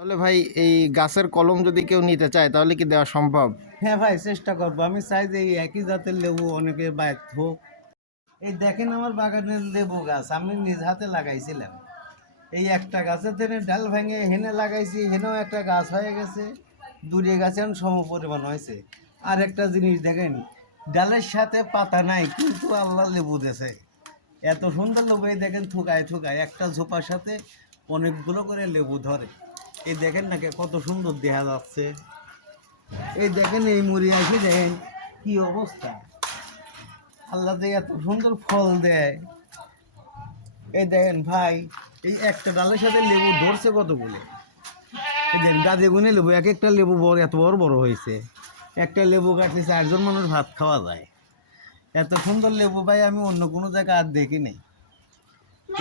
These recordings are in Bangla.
তাহলে ভাই এই গাছের কলম যদি কেউ নিতে চায় তাহলে কি দেওয়া সম্ভব? হ্যাঁ ভাই, চেষ্টা করবো। আমি চাই যে এই একই জাতের লেবু অনেকে বাইক হোক। এই দেখেন আমার বাগানের লেবু গাছ আমি নিজ হাতে লাগাইছিলাম। এই একটা গাছের থেকে ডাল ভেঙে হেনে লাগাইছি, হেনেও একটা গাছ হয়ে গেছে। দূরে গাছে সম পরিমাণ হয়েছে। আর একটা জিনিস দেখেন, ডালের সাথে পাতা নাই কিন্তু আল্লাহ লেবু দিয়েছে। এত সুন্দর লেবু, এই দেখেন থুকায় থুকায় একটা ঝোপার সাথে অনেকগুলো করে লেবু ধরে। এই দেখেন না কত সুন্দর দেখা যাচ্ছে। এই দেখেন এই মুড়ি আসি দেখেন কি অবস্থা। আল্লাহ যে এত সুন্দর ফল দেয়। এই দেখেন ভাই, এই একটা ডালের সাথে লেবু ধরছে কতগুলো। এই দেখেন গাছে গুনে লেবু, এক একটা লেবু বড় এত বড় বড় হয়েছে। একটা লেবু কাটলে 4 জন মানুষ ভাত খাওয়া যায়। এত সুন্দর লেবু ভাই আমি অন্য কোনো জায়গায় আর দেখি নাই।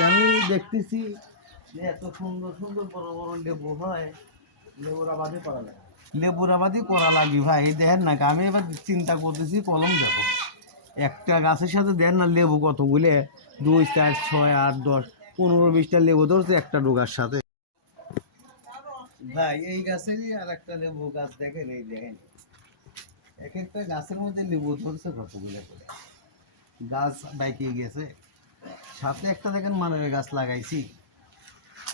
আমি দেখতেছি যে এত সুন্দর সুন্দর বড় বড় লেবু হয়। লেবুর আবাদি করা লাগবে ভাই। এই দেখেন না, আমি এবার চিন্তা করতেছি কলম যাবো। একটা গাছের সাথে দেন না লেবু কতগুলো, 2 4 6 8 10 15 20টা লেবু ধরছে একটা ডোগার সাথে। ভাই এই গাছেরই আর একটা লেবু গাছ দেখেন, এই দেখেন এক একটা গাছের মধ্যে লেবু ধরছে কতগুলো করে। গাছ বাইকে গেছে। সাথে একটা দেখেন মানের গাছ লাগাইছি।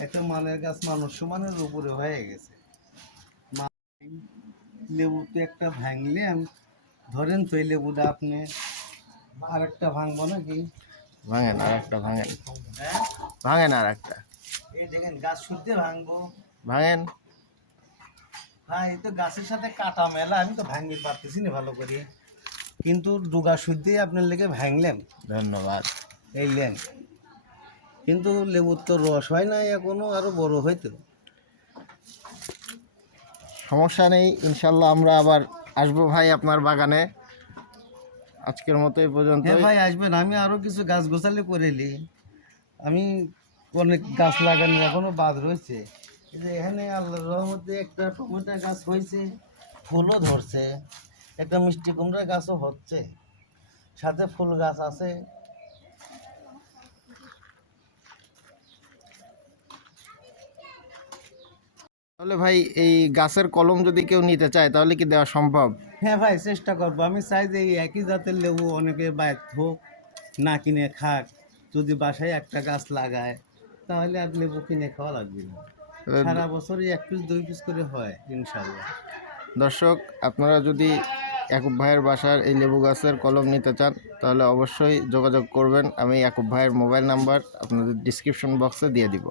একটা মানের গাছ মানুষ সমানের উপরে হয়ে গেছে। লেবু তো একটা ভাঙলেন, ধরেন তো এই লেবুটা আপনি আর একটা ভাঙবো নাকি? ভাঙেন আর একটা, ভাঙেন হ্যাঁ, ভাঙেন আর একটা, এই দেখেন গাছ শুদ্ধে ভাঙবো। ভাঙেন। হ্যাঁ, এই তো গাছের সাথে কাটা মেলা, আমি তো ভাঙতে পারতেছি না ভালো করে। কিন্তু ডুগা শুদ্ধে আপনার লেগে ভাঙলেন। ধন্যবাদ। এই লেন, কিন্তু লেবুর তো রস হয় না এখনো, আরো বড় হইতো। সমস্যা নেই, ইনশাল্লাহ আমরা আবার আসবো ভাই আপনার বাগানে। আজকের মতো এই হ্যাঁ পর্যন্তই। ভাই আসবেন, আমি আরো কিছু গাছ গোছালি করেলি। আমি অনেক গাছ লাগানোর এখনো বাদ রয়েছে। এই যে এখানে আল্লাহর রহমতে একটা টমেটো গাছ হয়েছে, ফুলও ধরছে। একটা মিষ্টি কুমড়া গাছও হচ্ছে, সাথে ফুল গাছ আছে। তাহলে ভাই এই গাছের কলম যদি কেউ নিতে চায় তাহলে কি দেওয়া সম্ভব? হ্যাঁ ভাই, চেষ্টা করবো। আমি চাই যে এই একই জাতের লেবু অনেকে বাইক হোক, না কিনে খাক। যদি বাসায় একটা গাছ লাগায় তাহলে আর লেবু কিনে খাওয়া লাগবে না। সারা বছরই 1 পিস 2 পিস করে হয় ইনশাল্লাহ। দর্শক, আপনারা যদি ইয়াকুব ভাইয়ের বাসার এই লেবু গাছের কলম নিতে চান তাহলে অবশ্যই যোগাযোগ করবেন। আমি ইয়াকুব ভাইয়ের মোবাইল নাম্বার আপনাদের ডিসক্রিপশন বক্সে দিয়ে দিব।